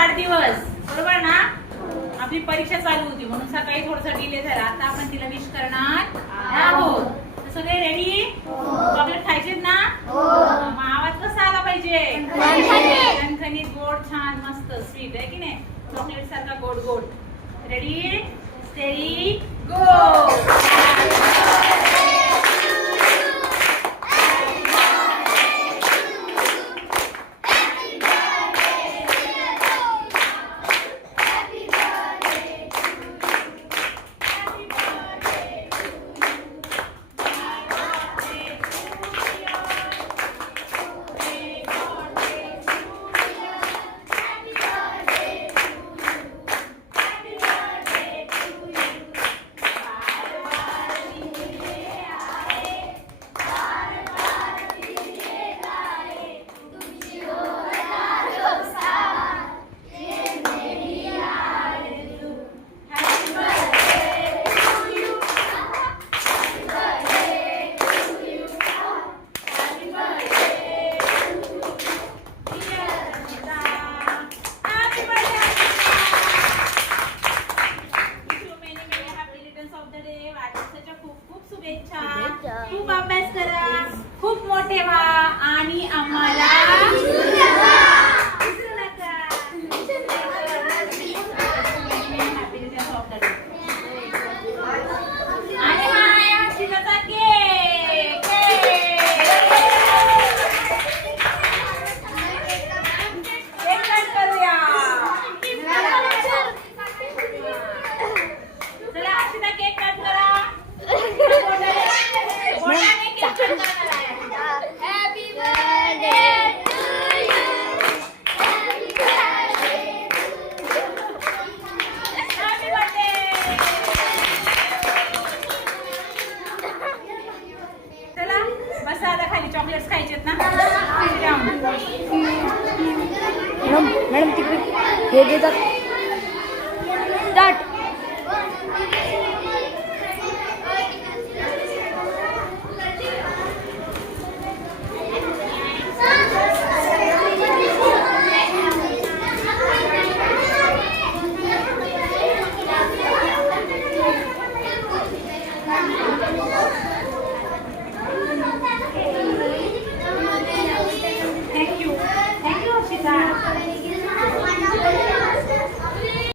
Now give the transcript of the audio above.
वाढदिवस, बरोबर ना? आपली परीक्षा चालू होती म्हणून सकाळी थोडासा डिले झाला. आता आपण तिला विश करणार आहोत. सगळे रेडी? चॉकलेट खायचे ना? मग आवाज कसा आला पाहिजे? खणखणीत, गोड, छान, मस्त स्वीट आहे की नाही? चॉकलेट सारखा गोड गोड. रेडी स्टेडी गो. खूप अभ्यास करा, खूप मोठे व्हा आणि आम्हाला विसरू नका. आणि हा आहे हर्षिताचा केक. केक कट करूया. चला हर्षिता केक कट करा. Happy birthday to you. Happy birthday. Happy birthday. चला बसा आता खाली. चॉकलेट्स खायचेत ना? मॅडम तिकडे हे देतात. स्टार्ट.